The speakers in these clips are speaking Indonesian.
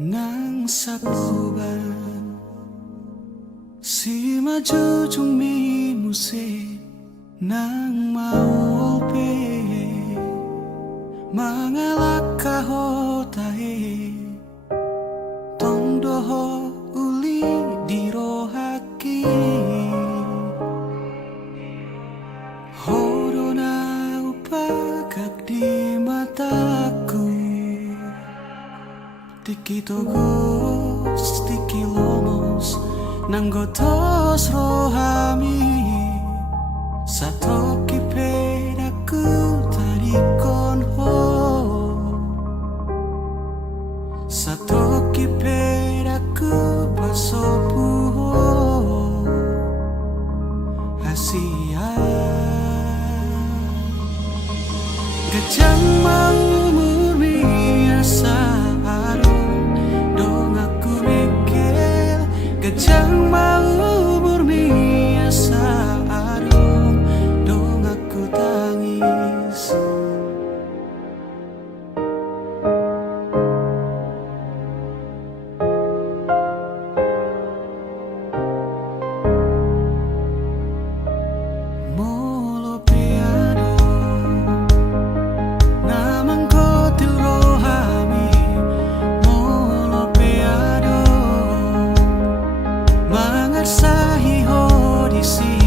Nang sapuban si majujung mi musik nang maupe mangalak kahotahe tongdoho uli dirohaki horona upagak di mataku tiki togos tiki lomos nanggotos rohami satoki pedaku tarikon ho satoki pedaku pasopu ho hasia gejang mau murmi asa gejang mau murmi asa arung dong aku tangis molo peado namang kotil rohami molo peado mangarsahi hodisi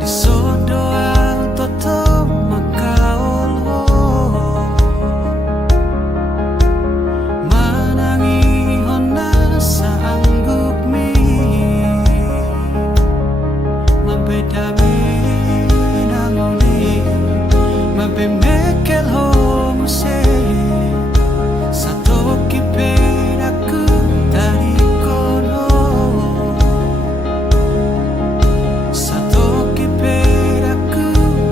di sodo toto makaol ho manangi hona sa anggup mi mabedami nangoni mabemekel ho muse satoki pedaku dari kono satoki pedaku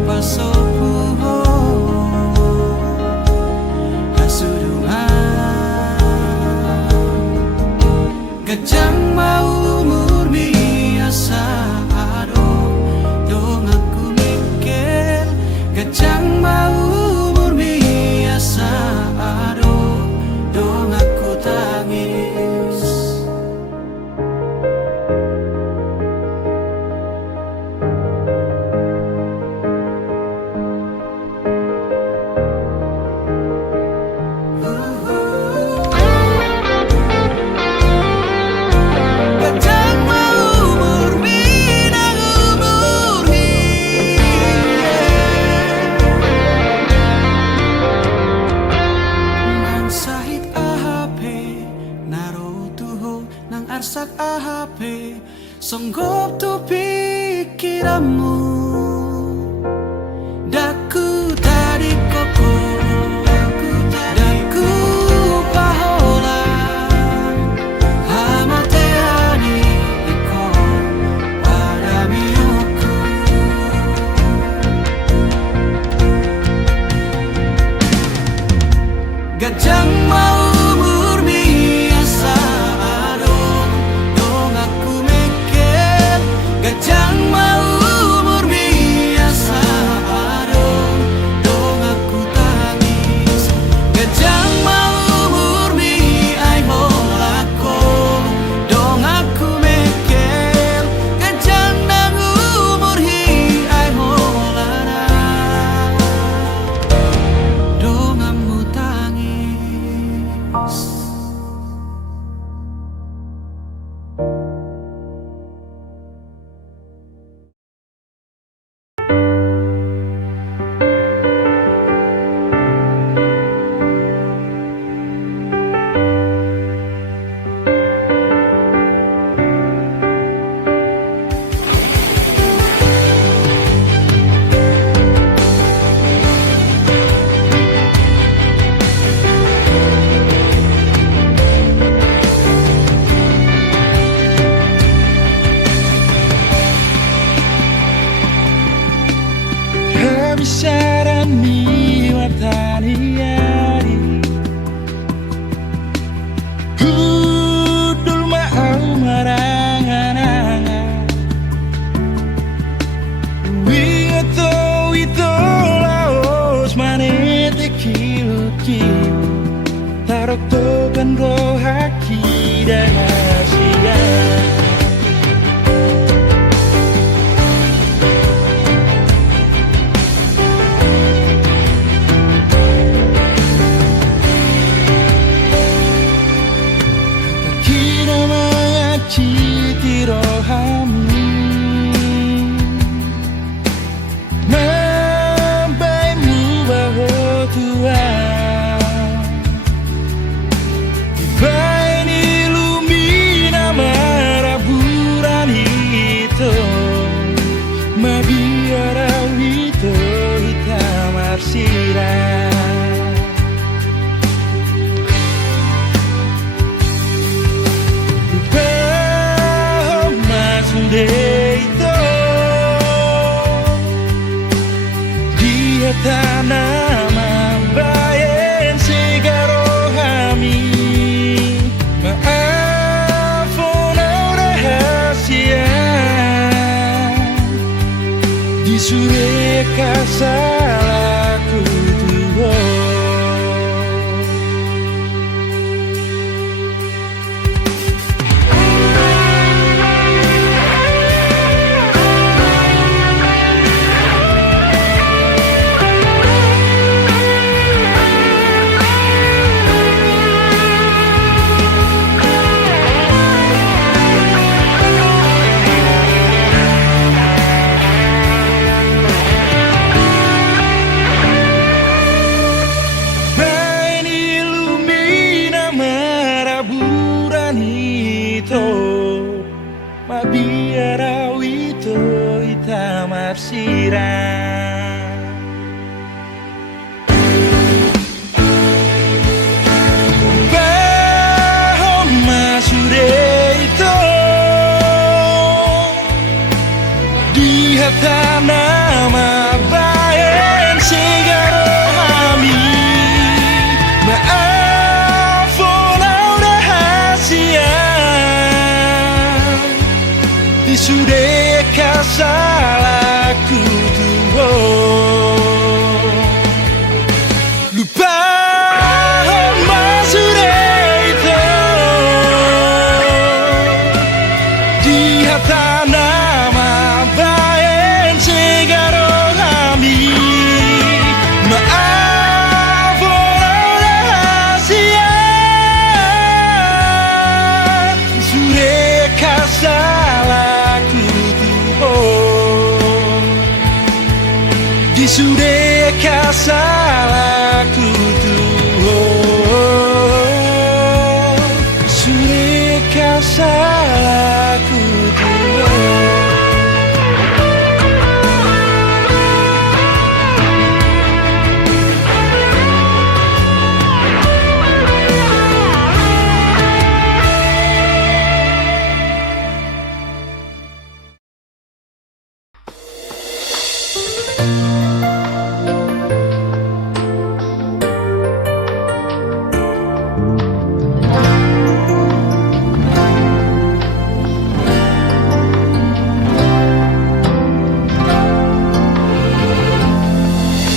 pasopu ho hasurungan gejang mau murmi asa adong dong aku mikir gejang mau murmi asa adong dong aku tangis gejang mau murmi nang umurhi nang sahit ahape narotuho nang arsak ahape songgop tu pikiranmu daku tadi koko daku pahola hamateani iko pada miuku gejang mau murmi asa adong dong aku mikir gejang mau murmi asa adong dong aku tangis gejang mau murmi ai holako dong aku mikir gejang nang umurhi ai holana dong amu tangis Habisarani watani yari Hudul ma'au marangananga Wingato ito laos manete kiluki Maroktokan rohaki rahasia. Kira mengaciti rohami, membaimu bahwa Tuhan bain ilumina maraburan itu, mabiara itu hitam arsira. Deito dia tanah bayan segarohami, maafkan rahasia di sore kasalaku Tuhan. Mabiara wito hitam arsira. Bahoma sureito di hatana bayan segarohami, maafkan rahasia di sudut kasalaku Tuhan. Lupa masure itu di hatana bayan segarohami, maafkan rahasia di sudut kasalaku, di sudut kasalaku Tuhan, sudut kasalaku Tuhan.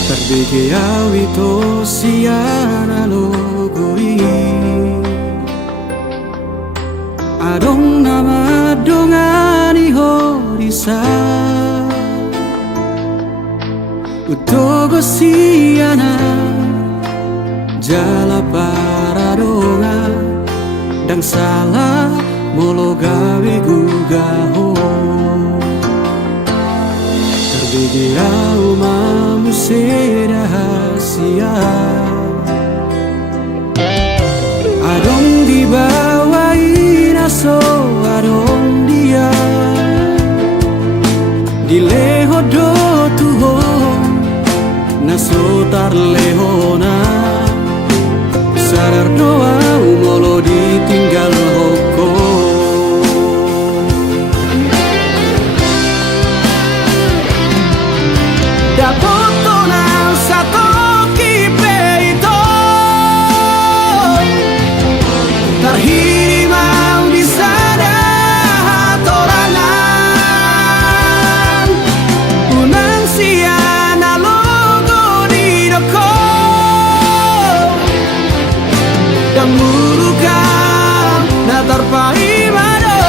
Terbege awito siana logoi, adong nama dongani horisa, utogo siana jala paradonga, dang salah molo gawe gugaho. Terbege au mamusi rahasia, adong dibawain aso adong dia, dilehodo Tuhan naso tarlehona, sadar doa molo ditinggal hoko. Dapotona satu kipe itu terhirimau di sana torangan, unang siana logo di doko tarpai mado.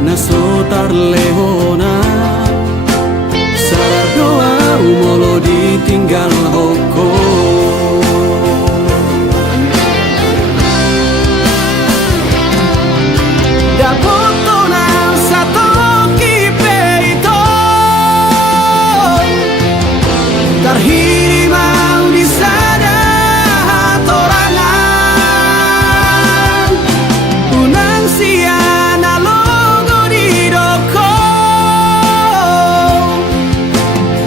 Nasotar lehona sarar doa umolo ditinggal hoko. Dapotona satu kipeito terhirimau di sana torangan unang siana logo di doko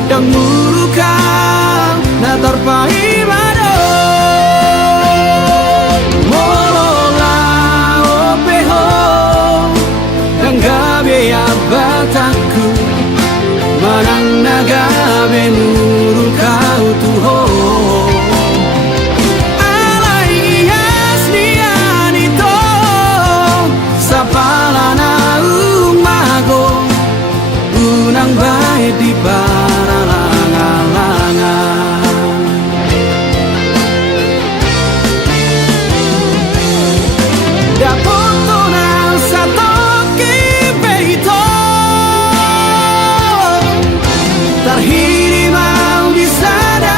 dan murukan na tarpai mado molola opeho dan gabe abataku manang nagabe murukau tuho alai asnianito sapalana umago unang baik di paralangan-langan. Dapotona satu kipeito terhirimau di sana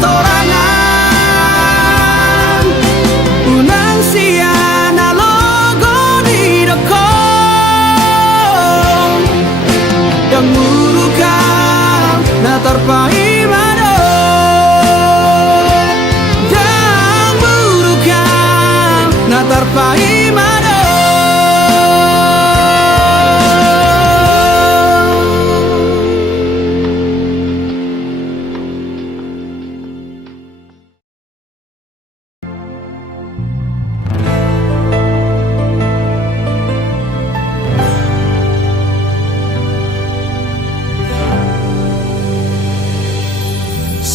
torangan unang siana logo di doko dan murukan na tarpai mado dan murukan na tarpai mado.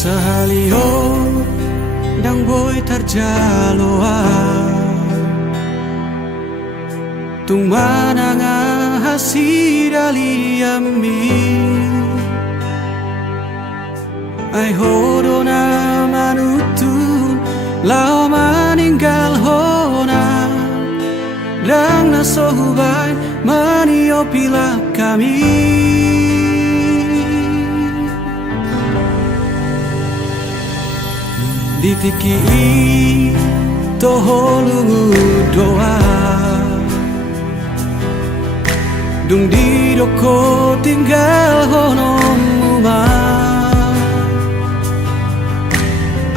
Sahalio dang boy tarjaloa tung mananga hasidaliami ai hodona manutun lao maninggal hona dang nasohubay manio pila kami. Ditiki toholungu doa dung di doko tinggal honom uma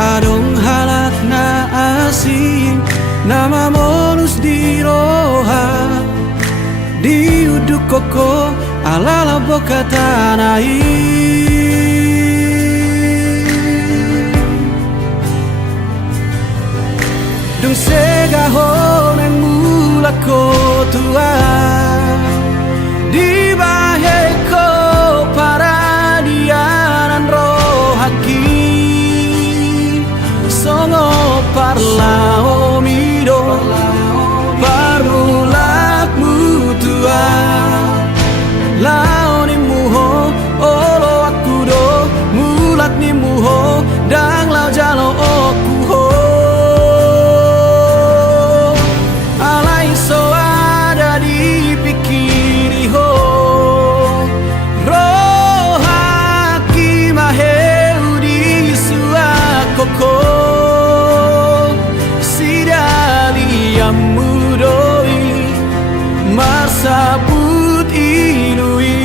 adong halak na asin nama monus di roha di uduk koko alala boka tanai. Dung segahon ang mula ko tua di bahe ko para dianan rohaki songo parlao mido parmulak mutua lao ni muho olo aku do mulat ni muho dang lao jalo oku ho so ada di pikiri ho rohaki maheu di suakoko sidali amudoi masabut inui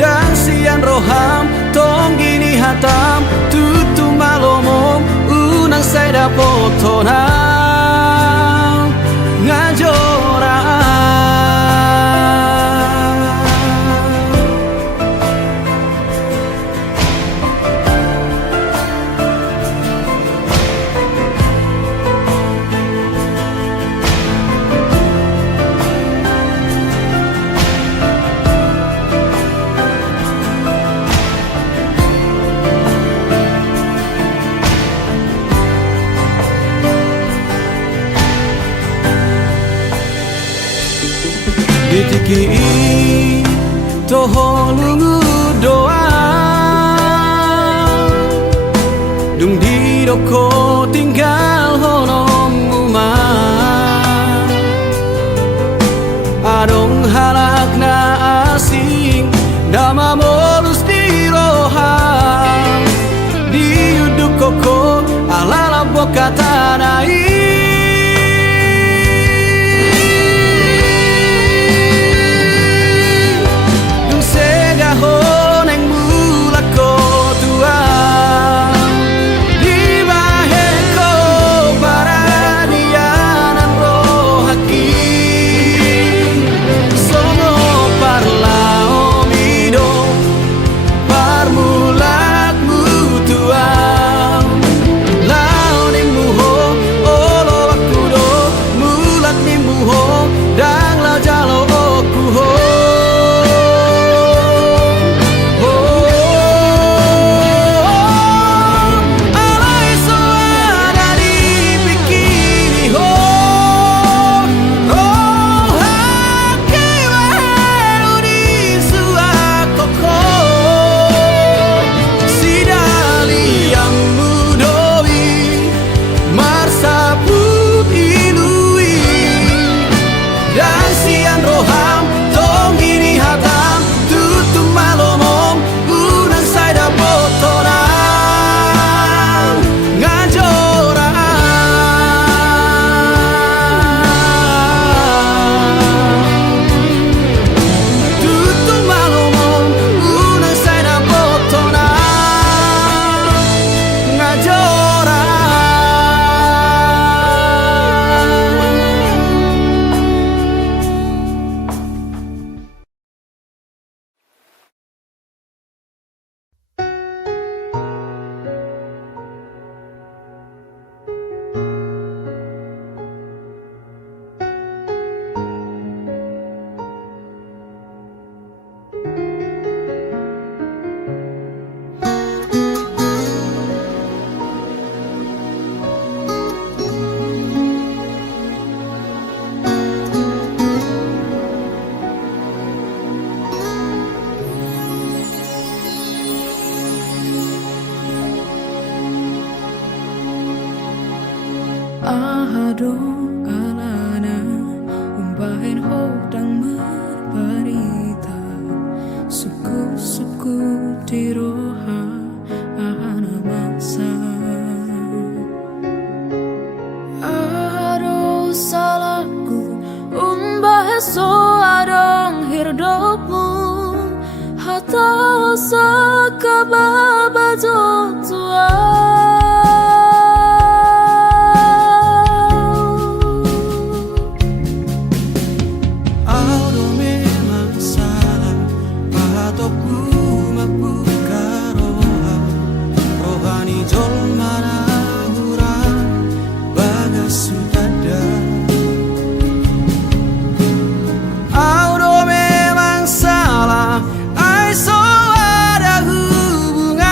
dan sian roham tong gini hatam tutung saya dapat tonang ngajora. Ditiki toho lungu doa dung di doko tinggal honom umah adong halak na asing dama molus di roha di uduk koko alala boka tanai. Ahado alana umbahin hodang berberita suku-suku di roha ahana masa. Ahado salahku umbah so adong hirdopmu hata sakababa jotua. Audo memang salah, ai so ada hubungan.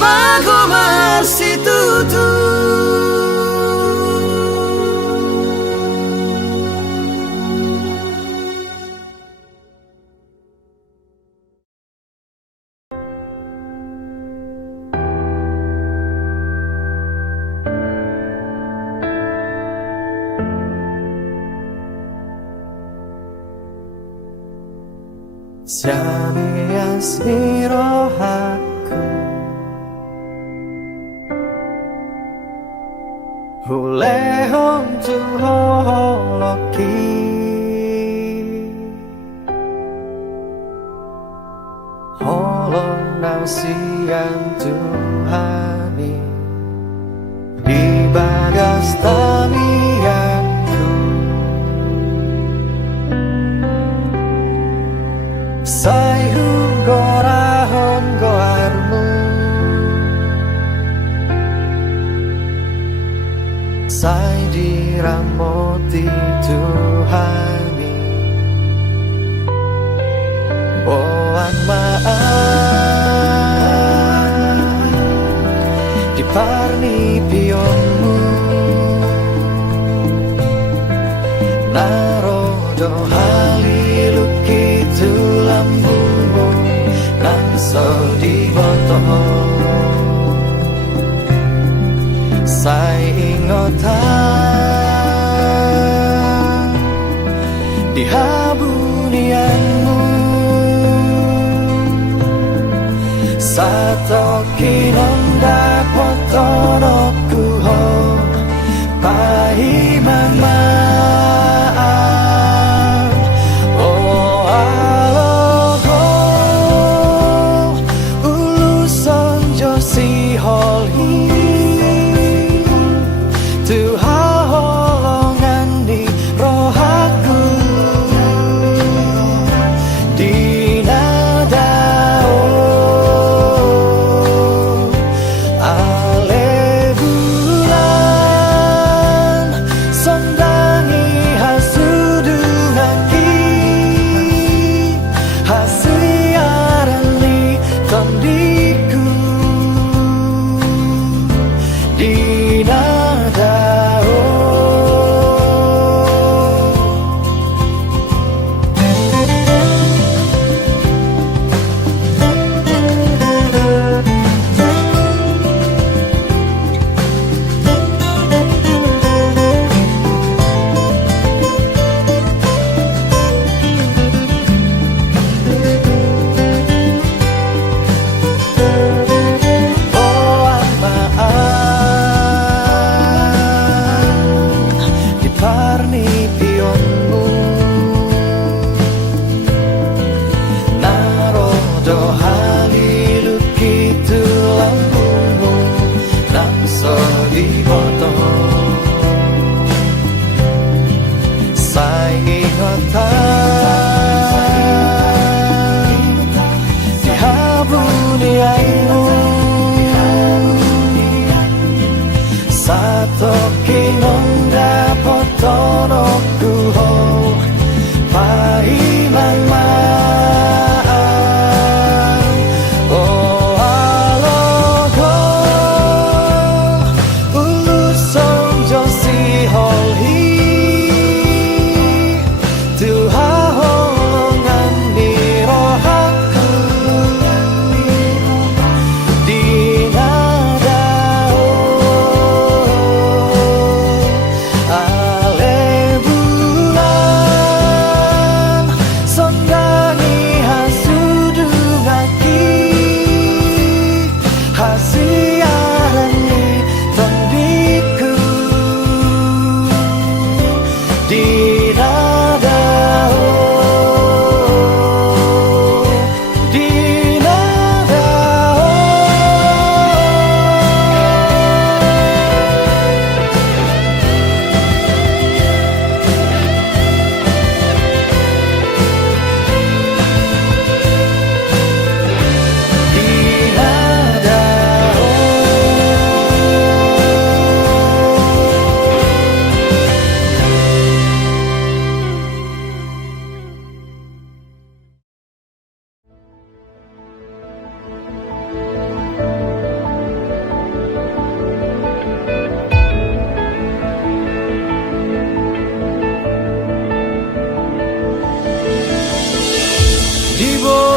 Mago marsitutu. Jami asmiro aku Hule hong tu holoki Holo nang siang Tuhani Di bagas tamianku Sai hugorahon goarmu Sai diramoti Tuhani Boan maaf Di parni pionmu Narodo haliluki tulambungmu Nangso di botol Sai ingotan Di habunianmu Satoki nonda potonoku ho Pahiman maaf Oh alogo Ulu sonjo si holhi Tuhan holongan di rohaku Di nada oh Alebu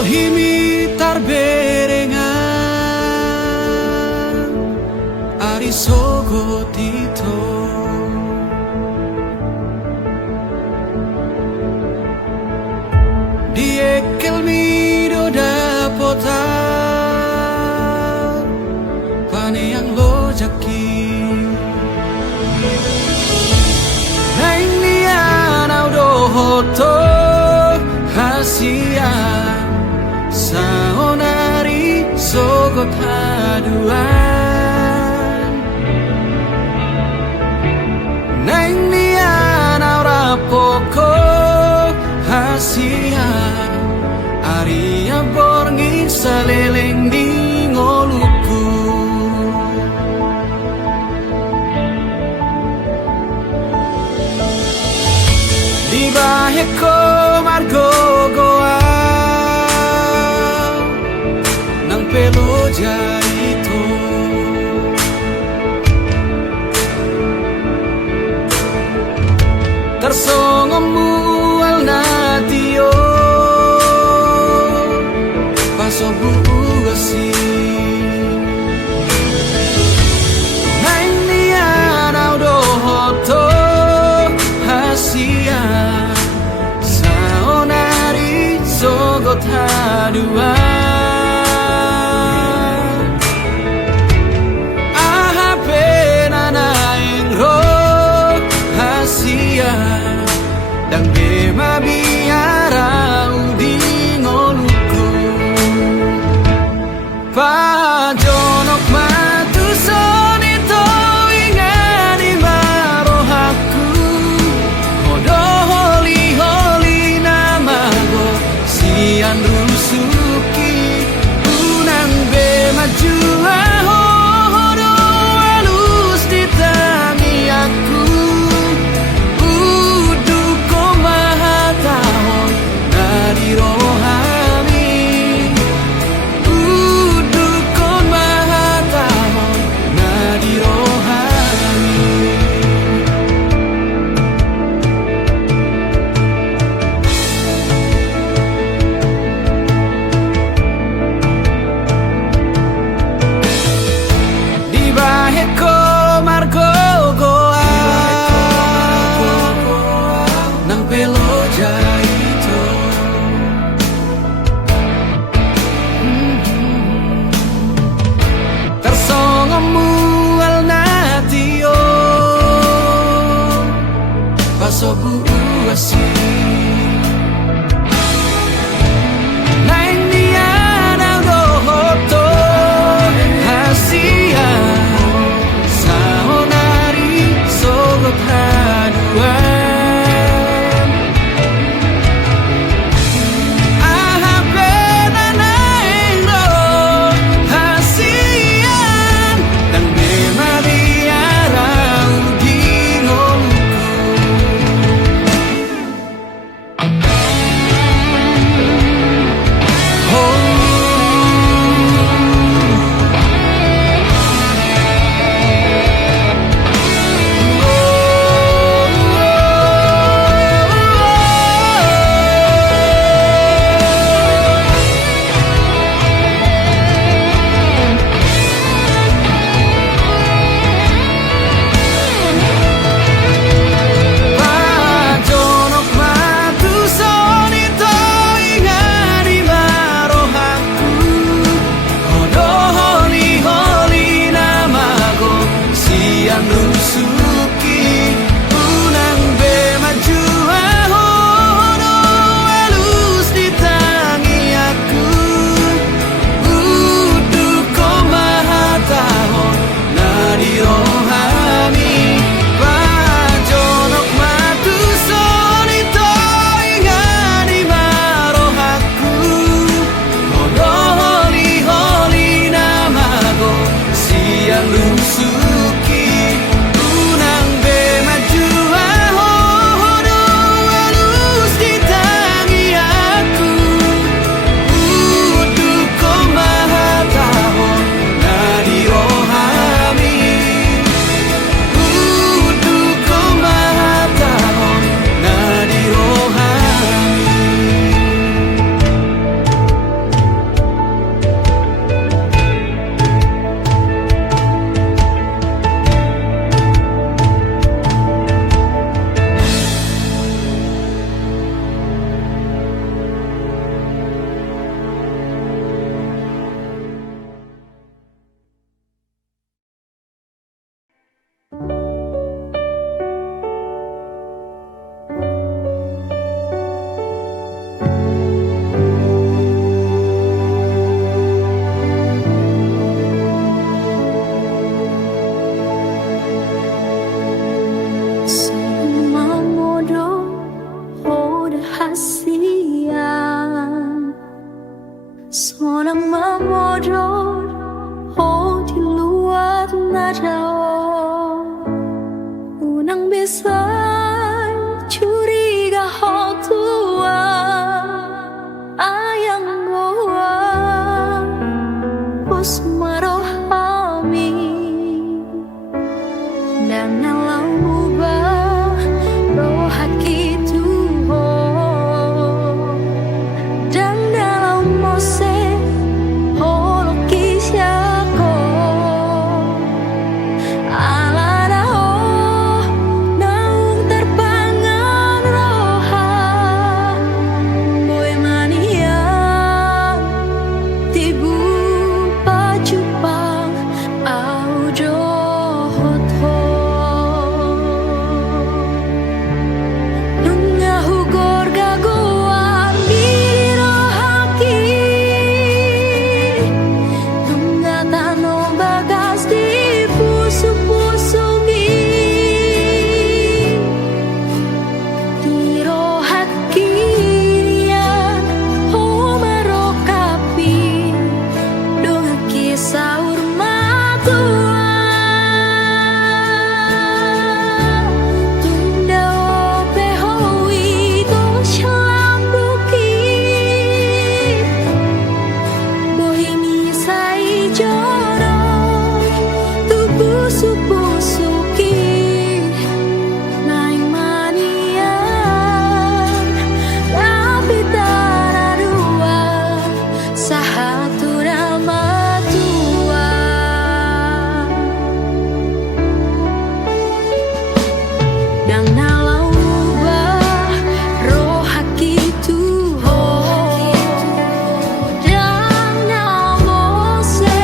himi tarberengan Ari sogo tito Diekel mido dapota Pane yang lo jaki Naing nian audo hoto Hasia Saonari sogot haduan Naing nian aura poko Hasia Aria borngi saleleng di ngoluku Di baheko margo goa Nang pelo jaito Tersongomu al natio Paso buuasi Naing nian audo hoto Hasia Saonari sogot haduan Ahape nanaing ro Hasia Dan bema biara udi ngoluku Pajonok matu sonito ingani marohaku Odo holi namago sian rusuki Unang bema jua hodo halus ditangi aku Uduko mahatahon nadi rohani Udukon mahatahon nadi rohani Di baheko margo goa Nang pelo jaito Tersongomu al natio Paso buuasi Naing nian audo hoto Hasia Saonari sogot haduan Ahape nanaing ro Hasian Dan bema biara udi ngoluku haki Tuhan dan dalam mose holokisya ko ala daho naung terpangan roha boy manian tibu pacupang aujo hotho nungahu gorga goan biro haki nunga tano bagas di pusu-pusugi biro haki nian homaro kapi donga kisah urmatua tunda ope howi to shalambuki bohemi sai jono tu pusu-pusuki naing manian tapi tanadua sahatu nama tua dan nalau roh haki Tuhan dan namose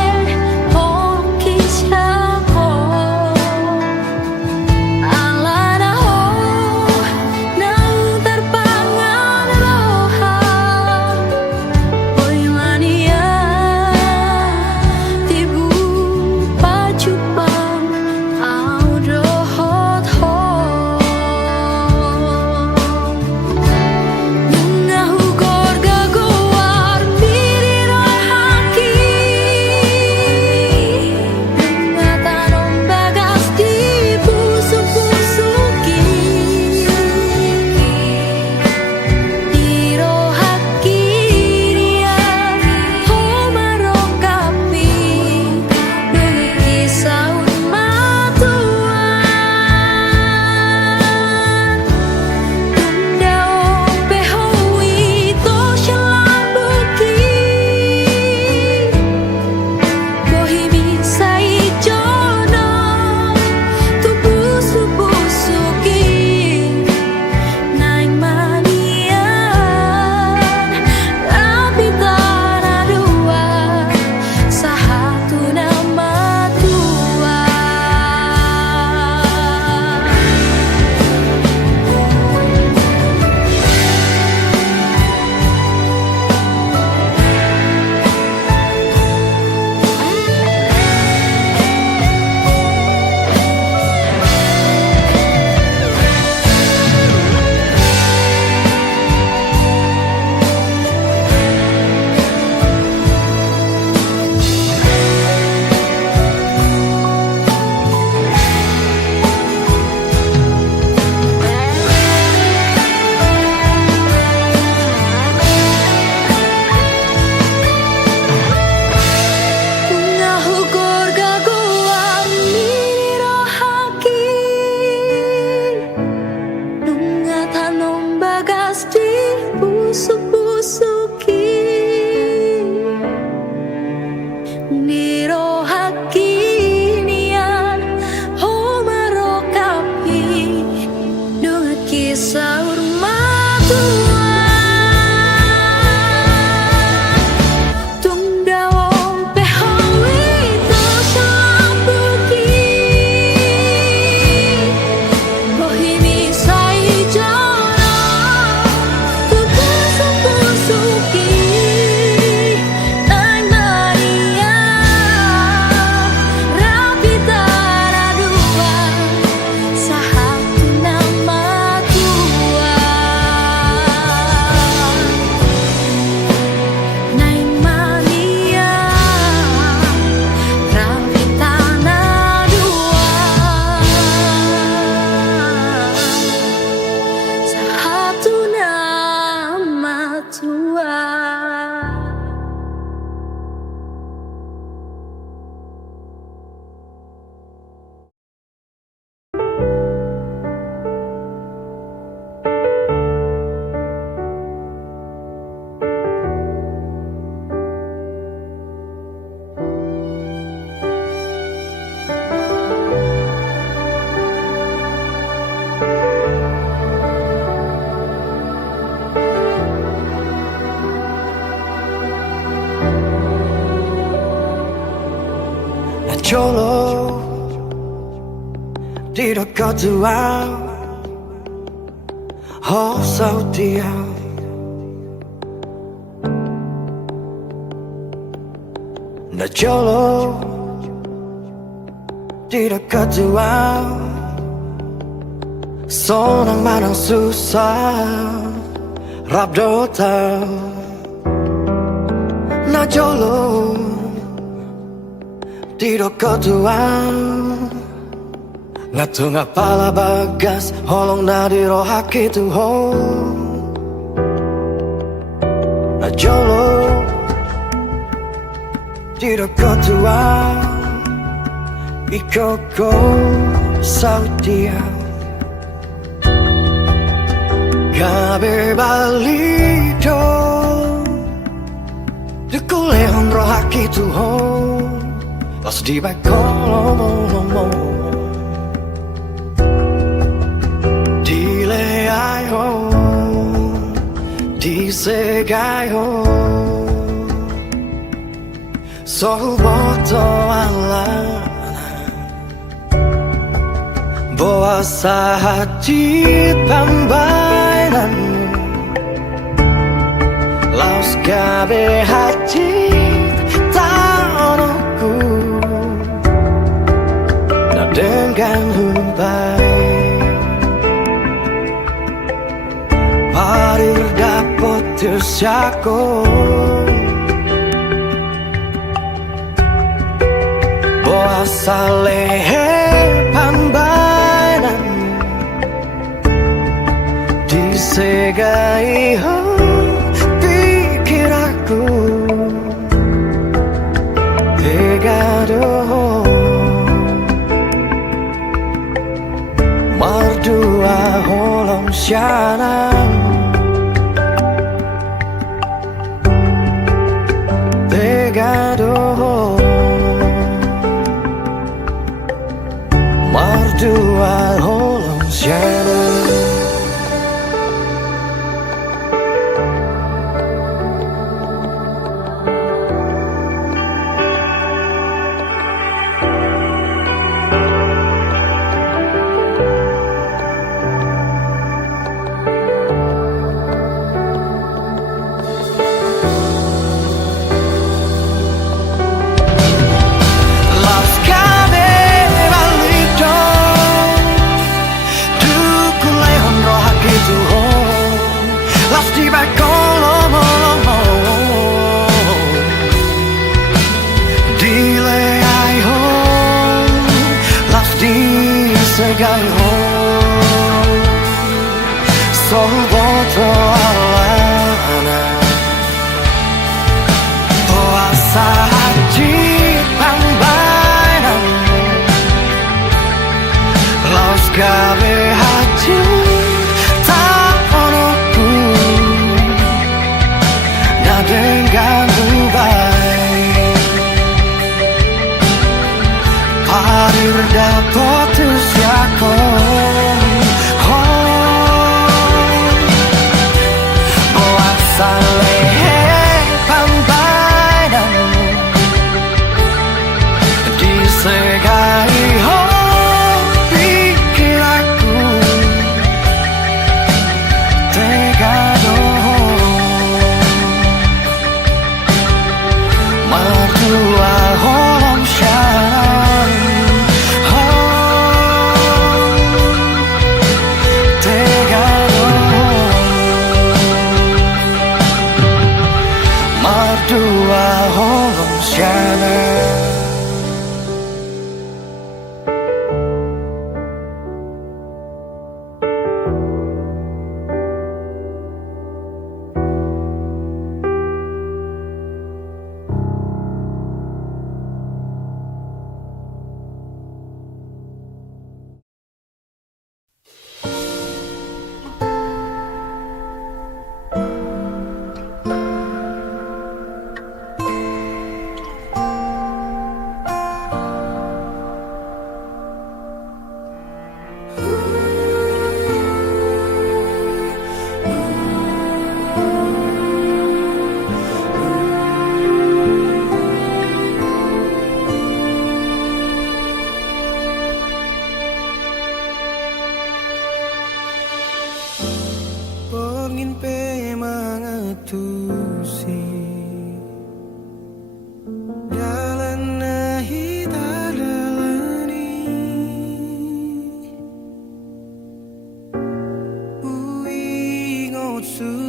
holokisya ko ala daho naung terpangan roha boy manian tibu pacupang audo hotho nungahu gorga goar biri roh haki nunga tanom bagas di pusu-pusuki biro haki nian homaro kapi donga kisah urmatua tunda ope howi to shalambuki bohemi sai jono tu pusu-pusuki naing manian tapi tanadua sahatu nama tua nungahu gorga goan biro haki nunga tanom bagas di pusu-pusuki biro haki nian homaro kapi donga kisah urmatua tunda ope howi to shalambuki bohemi sai jono tu pusu-pusuki naing manian rapi tanadua sahatu nama tua naing manian rapi tanadua sahatu nama tua. jolo di dekat tua oh dia na jolo di dekat tua sonang manang susah rap dota na jolo di dekat tua ngatunga pala bagas holong na di rohaki tuho na jolo di dekat tua ikoko saudia gabe balido de kuleon rohaki tuho las di bakolomo disegayo soboto alana boa sahati pambainan laus gabe hati tanoku na dengan humbai parir dapat tersiako boa salehe pambainan disegai pikir aku tegado mardua holong syanam tegado mardua holong syanam segai ho soboto alana puasa haji pambainan laus gabe haji tak onoku na dengan ubai parir dapat tersiako boa salehe pambainan disegai pikir aku angin pe mangetusi dalan nahi tadalani uingot su